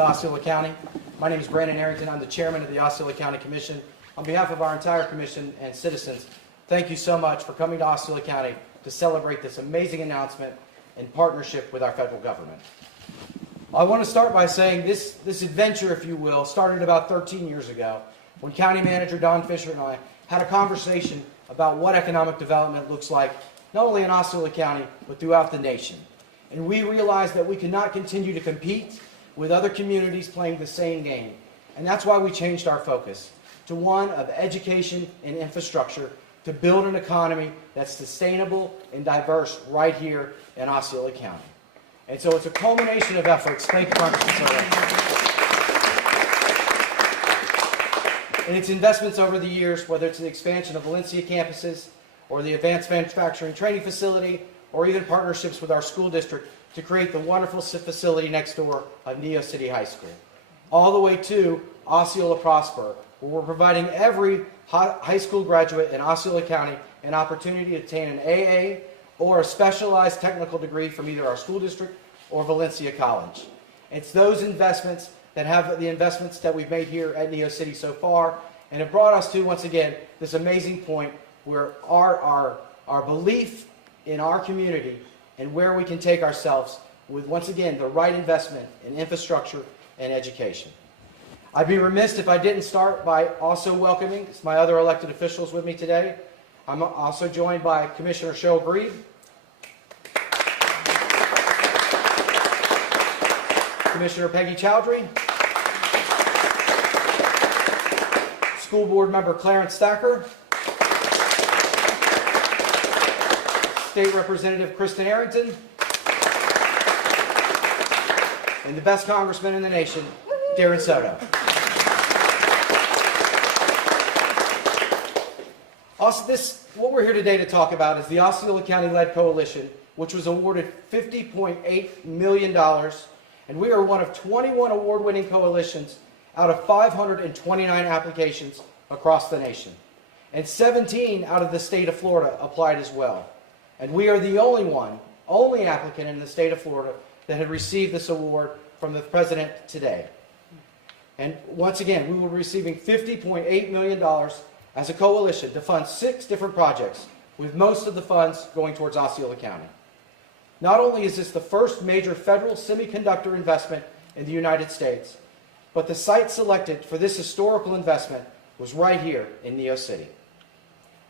to Osceola County. My name is Brandon Arrington. I'm the chairman of the Osceola County Commission. On behalf of our entire commission and citizens, thank you so much for coming to Osceola County to celebrate this amazing announcement in partnership with our federal government. I want to start by saying this adventure, if you will, started about 13 years ago when County Manager Don Fisher and I had a conversation about what economic development looks like, not only in Osceola County, but throughout the nation. And we realized that we cannot continue to compete with other communities playing the same game. And that's why we changed our focus to one of education and infrastructure to build an economy that's sustainable and diverse right here in Osceola County. And so it's a culmination of efforts. Thank you, Congressman Soto. And its investments over the years, whether it's the expansion of Valencia campuses or the Advanced Manufacturing Training Facility, or even partnerships with our school district to create the wonderful facility next door of Neo City High School. All the way to Osceola Prosper, where we're providing every high school graduate in Osceola County an opportunity to obtain an AA or a specialized technical degree from either our school district or Valencia College. It's those investments that have the investments that we've made here at Neo City so far, and it brought us to, once again, this amazing point where our belief in our community and where we can take ourselves with, once again, the right investment in infrastructure and education. I'd be remiss if I didn't start by also welcoming my other elected officials with me today. I'm also joined by Commissioner Cheryl Grieve, Commissioner Peggy Chowdhury, School Board Member Clarence Thacker, State Representative Kristen Arrington, and the best congressman in the nation, Darren Soto. Also, what we're here today to talk about is the Osceola County-led coalition, which was awarded $50.8 million, and we are one of 21 award-winning coalitions out of 529 applications across the nation. And 17 out of the state of Florida applied as well. And we are the only applicant in the state of Florida that had received this award from the president today. And once again, we will be receiving $50.8 million as a coalition to fund 6 different projects, with most of the funds going towards Osceola County. Not only is this the first major federal semiconductor investment in the United States, but the site selected for this historical investment was right here in Neo City.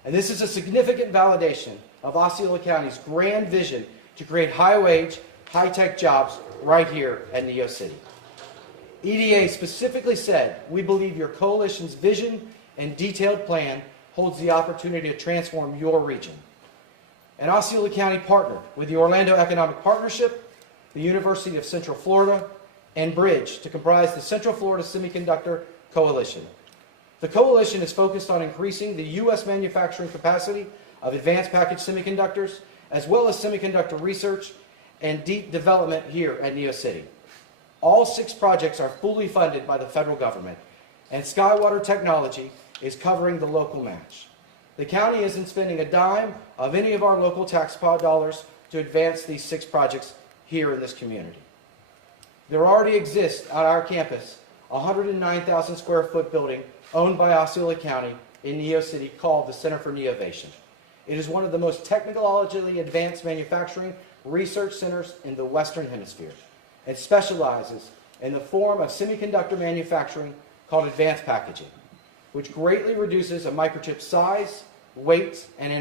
And this is a significant validation of Osceola County's grand vision to create high-wage, high-tech jobs right here at Neo City. EDA specifically said, "We believe your coalition's vision and detailed plan holds the opportunity to transform your region." And Osceola County partnered with the Orlando Economic Partnership, the University of Central Florida, and Bridge to comprise the Central Florida Semiconductor Coalition. The coalition is focused on increasing the U.S. manufacturing capacity of advanced packaged semiconductors, as well as semiconductor research and deep development here at Neo City. All 6 projects are fully funded by the federal government, and Skywater Technology is covering the local match. The county isn't spending a dime of any of our local tax dollars to advance these 6 projects here in this community. There already exists at our campus a 109,000 square foot building owned by Osceola County in Neo City called the Center for Neovation. It is one of the most technologically advanced manufacturing research centers in the Western Hemisphere. It specializes in the form of semiconductor manufacturing called advanced packaging, which greatly reduces a microchip's size, weight, and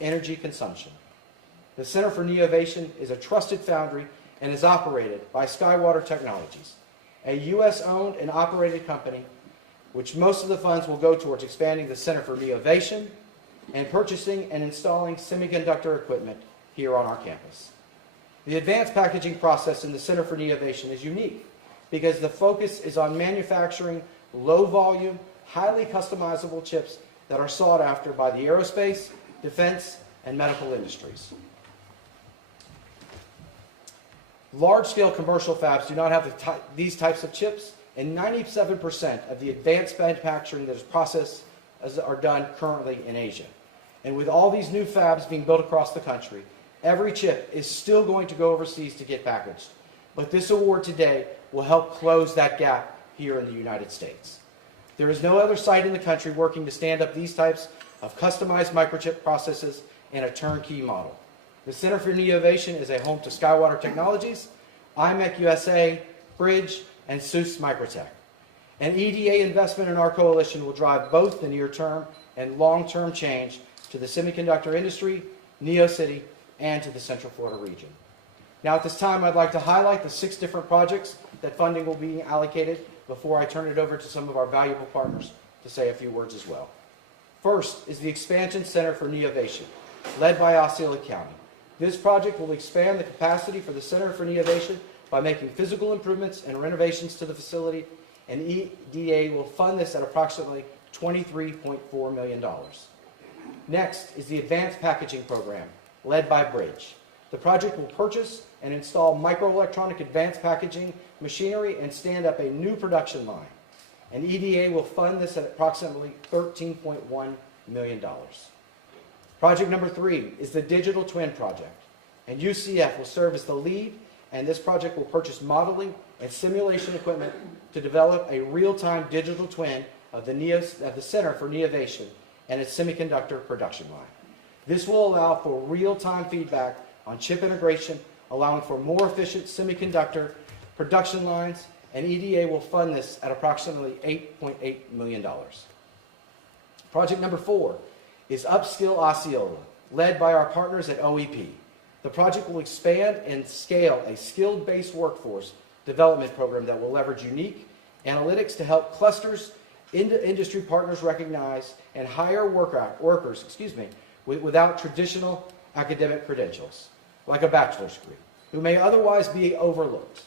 energy consumption. The Center for Neovation is a trusted foundry and is operated by Skywater Technologies, a U.S.-owned and operated company, which most of the funds will go towards expanding the Center for Neovation and purchasing and installing semiconductor equipment here on our campus. The advanced packaging process in the Center for Neovation is unique because the focus is on manufacturing low-volume, highly customizable chips that are sought after by the aerospace, defense, and medical industries. Large-scale commercial fabs do not have these types of chips, and 97% of the advanced manufacturing that is processed are done currently in Asia. And with all these new fabs being built across the country, every chip is still going to go overseas to get packaged. But this award today will help close that gap here in the United States. There is no other site in the country working to stand up these types of customized microchip processes in a turnkey model. The Center for Neovation is a home to SkyWater Technologies, IMEC USA, Bridge, and SUSE Microtech. An EDA investment in our coalition will drive both the near-term and long-term change to the semiconductor industry, NeoCity, and to the Central Florida region. Now at this time, I'd like to highlight the 6 different projects that funding will be allocated before I turn it over to some of our valuable partners to say a few words as well. First is the Expansion Center for Neovation, led by Osceola County. This project will expand the capacity for the Center for Neovation by making physical improvements and renovations to the facility, and EDA will fund this at approximately $23.4 million. Next is the Advanced Packaging Program, led by Bridge. The project will purchase and install microelectronic advanced packaging machinery and stand up a new production line. And EDA will fund this at approximately $13.1 million. Project number 3 is the Digital Twin Project, and UCF will serve as the lead, and this project will purchase modeling and simulation equipment to develop a real-time digital twin of the Center for Neovation and its semiconductor production line. This will allow for real-time feedback on chip integration, allowing for more efficient semiconductor production lines, and EDA will fund this at approximately $8.8 million. Project number 4 is Upskill Osceola, led by our partners at OEP. The project will expand and scale a skilled-based workforce development program that will leverage unique analytics to help clusters, industry partners recognize, and hire workers without traditional academic credentials, like a bachelor's degree, who may otherwise be overlooked.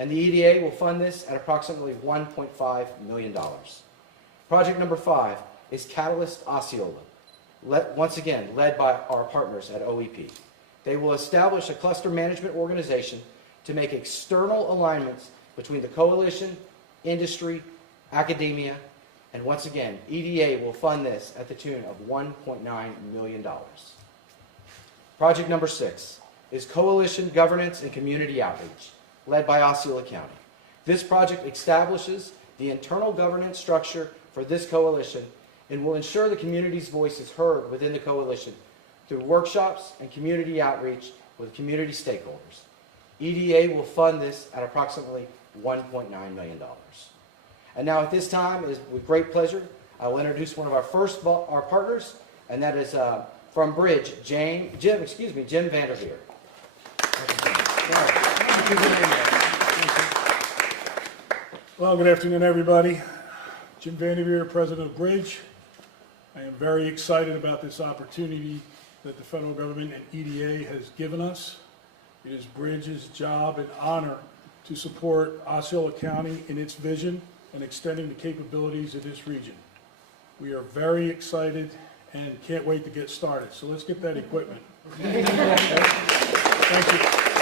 And the EDA will fund this at approximately $1.5 million. Project number 5 is Catalyst Osceola, once again led by our partners at OEP. They will establish a cluster management organization to make external alignments between the coalition, industry, academia, and once again, EDA will fund this at the tune of $1.9 million. Project number 6 is Coalition Governance and Community Outreach, led by Osceola County. This project establishes the internal governance structure for this coalition and will ensure the community's voice is heard within the coalition through workshops and community outreach with community stakeholders. EDA will fund this at approximately $1.9 million. And now at this time, it is with great pleasure, I will introduce one of our partners, and that is from Bridge, Jim Vanderveer. Well, good afternoon, everybody. Jim Vanderveer, President of Bridge. I am very excited about this opportunity that the federal government and EDA has given us. It is Bridge's job and honor to support Osceola County in its vision and extending the capabilities of this region. We are very excited and can't wait to get started. So let's get that equipment. Thank you.